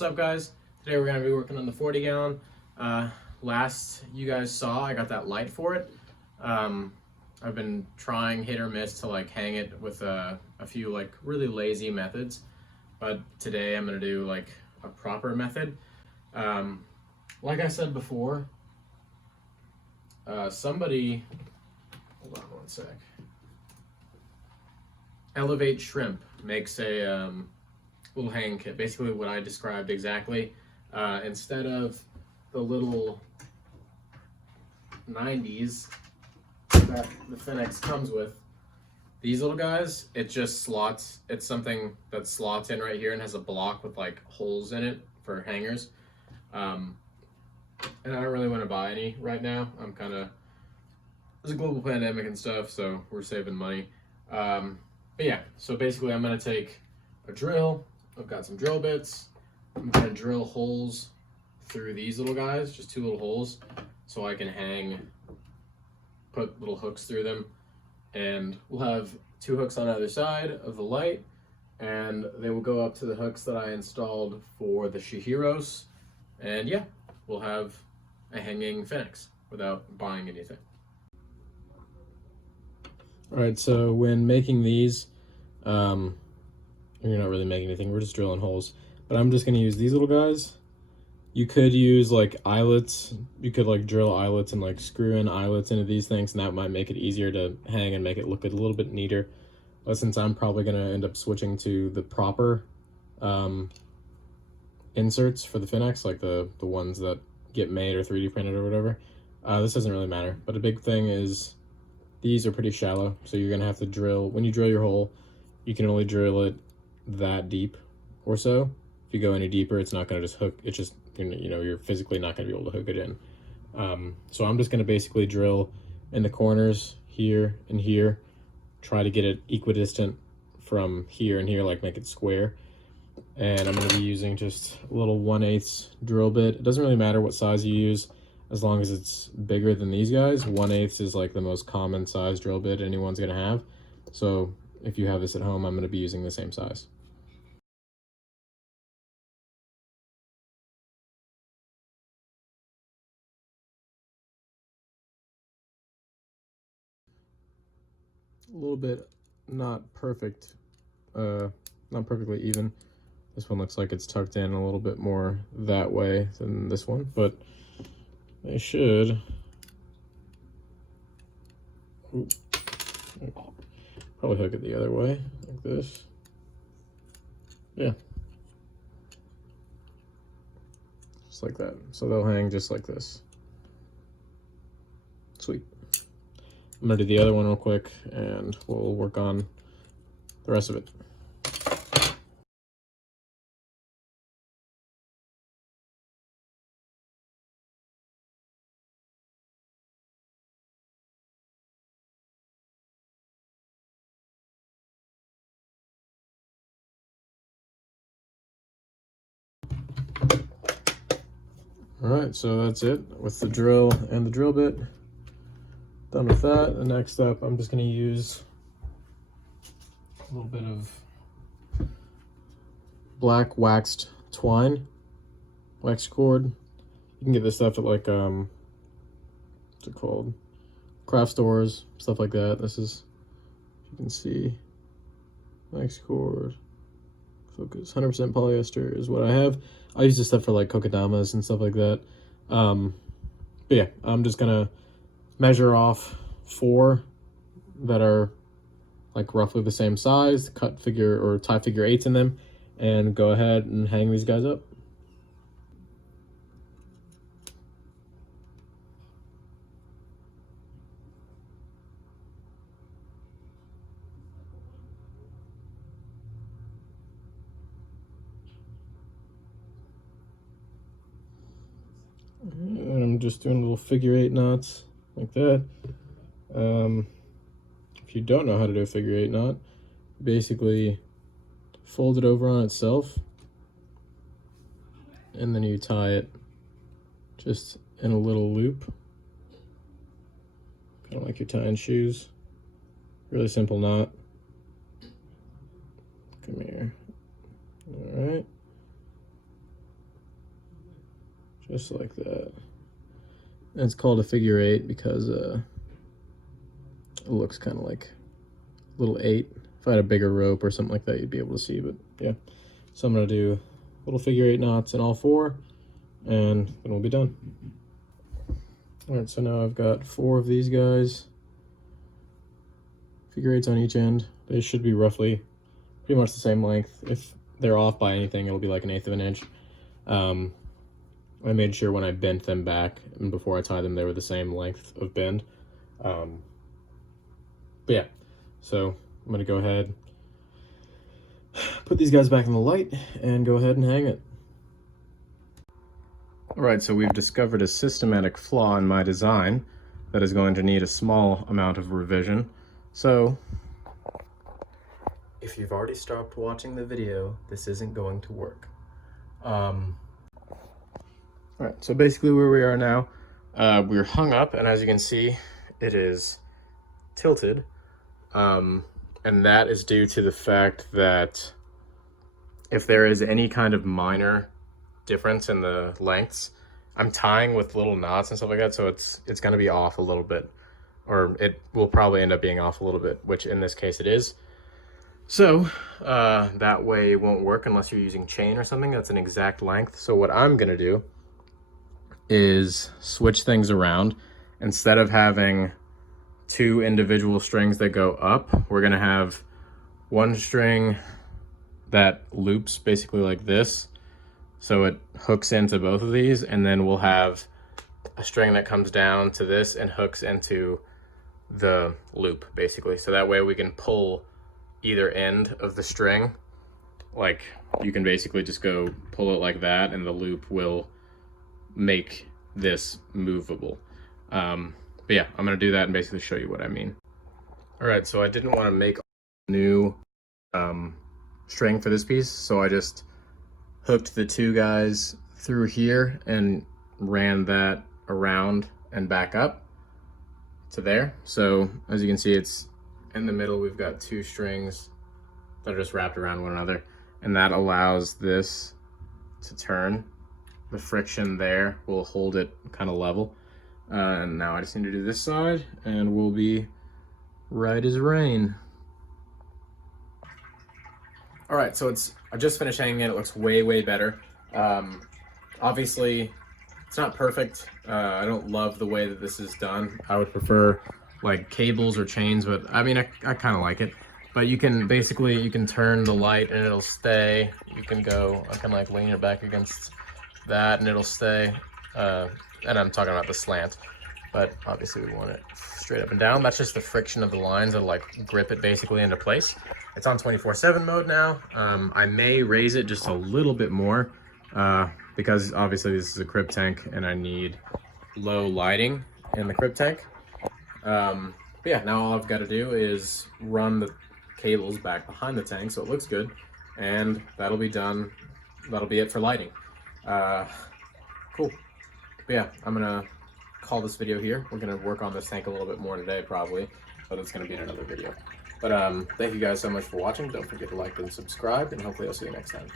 What's up, guys? Today we're going to be working on the 40 gallon. Last you guys saw, I got that light for it. I've been trying hit or miss to like hang it with a few like really lazy methods, but today I'm going to do like a proper method. Like I said before, somebody, hold on one sec. Elevate Shrimp makes a little hanging kit, basically what I described exactly. Instead of the little 90s that the Finnex comes with, these little guys, it just slots, it's something that slots in right here and has a block with like holes in it for hangers. And I don't really want to buy any right now. There's a global pandemic and stuff, so we're saving money. But yeah, so basically I'm going to take a drill. I've got some drill bits. I'm going to drill holes through these little guys, just two little holes, so I can put little hooks through them. And we'll have two hooks on either side of the light, and they will go up to the hooks that I installed for the Shihiros. And yeah, we'll have a hanging Finnex without buying anything. Alright, so when making these, you're not really making anything, we're just drilling holes. But I'm just going to use these little guys. You could use like eyelets. You could like drill eyelets and like screw in eyelets into these things, and that might make it easier to hang and make it look a little bit neater. But since I'm probably going to end up switching to the proper inserts for the Finnex, like the ones that get made or 3D printed or whatever, this doesn't really matter. But a big thing is these are pretty shallow, so you're going to have to drill, when you drill your hole, you can only drill it that deep or so. If you go any deeper, it's not going to just hook, it's just, you're physically not going to be able to hook it in. So I'm just going to basically drill in the corners here and here, try to get it equidistant from here and here, like make it square. And I'm going to be using just a little 1/8 drill bit. It doesn't really matter what size you use, as long as it's bigger than these guys. 1/8 is like the most common size drill bit anyone's going to have. So if you have this at home, I'm going to be using the same size. A little bit not perfect, not perfectly even. This one looks like it's tucked in a little bit more that way than this one, but they should. Ooh. Probably hook it the other way, like this. Yeah. Just like that. So they'll hang just like this. Sweet. I'm gonna do the other one real quick and we'll work on the rest of it. Alright, so that's it with the drill and the drill bit. Done with that. The next up, I'm just going to use a little bit of black waxed twine, wax cord. You can get this stuff at like, what's it called? Craft stores, stuff like that. This is, you can see, wax cord, focus, 100% polyester is what I have. I use this stuff for like kokedamas and stuff like that. But yeah, I'm just going to measure off 4 that are like roughly the same size, cut figure or tie figure 8s in them, and go ahead and hang these guys up. And I'm just doing little figure 8 knots like that. If you don't know how to do a figure 8 knot, basically fold it over on itself and then you tie it just in a little loop, kind of like you're tying shoes. Really simple knot. Come here. All right. just like that. And it's called a figure 8 because it looks kind of like a little 8. If I had a bigger rope or something like that, you'd be able to see, but yeah. So I'm gonna do little figure 8 knots in all 4, and then we'll be done. All right, so now I've got 4 of these guys. Figure 8s on each end. They should be roughly pretty much the same length. If they're off by anything, it'll be like 1/8 of an inch. I made sure when I bent them back and before I tied them, they were the same length of bend. But yeah, so I'm gonna go ahead, put these guys back in the light, and go ahead and hang it. All right, so we've discovered a systematic flaw in my design that is going to need a small amount of revision. So, if you've already stopped watching the video, this isn't going to work. All right, so basically where we are now, we're hung up, and as you can see, it is tilted. And that is due to the fact that if there is any kind of minor difference in the lengths, I'm tying with little knots and stuff like that, so it's going to be off a little bit, or it will probably end up being off a little bit, which in this case it is. So that way it won't work unless you're using chain or something that's an exact length. So what I'm going to do is switch things around. Instead of having 2 individual strings that go up, we're going to have one string that loops basically like this, so it hooks into both of these, and then we'll have a string that comes down to this and hooks into the loop basically. So that way we can pull either end of the string. Like, you can basically just go pull it like that and the loop will make this movable. But yeah, I'm gonna do that and basically show you what I mean. All right, so I didn't want to make a new string for this piece, so I just hooked the 2 guys through here and ran that around and back up to there. So as you can see, it's in the middle. We've got 2 strings that are just wrapped around one another, and that allows this to turn. The friction there will hold it kind of level. And now I just need to do this side, and we'll be right as rain. All right, so I just finished hanging it. It looks way, way better. Obviously, it's not perfect. I don't love the way that this is done. I would prefer like cables or chains, but I mean, I kind of like it. But you can basically, you can turn the light and it'll stay. You can go, I can like lean it back against that and it'll stay. And I'm talking about the slant, but obviously we want it straight up and down. That's just the friction of the lines that'll like grip it basically into place. It's on 24/7 mode now. I may raise it just a little bit more because obviously this is a Crypt tank and I need low lighting in the Crypt tank. But yeah, now all I've got to do is run the cables back behind the tank so it looks good, and that'll be done. That'll be it for lighting. Cool. But yeah, I'm gonna call this video here. We're gonna work on this tank a little bit more today probably, but it's gonna be in another video. But thank you guys so much for watching. Don't forget to like and subscribe, and hopefully I'll see you next time.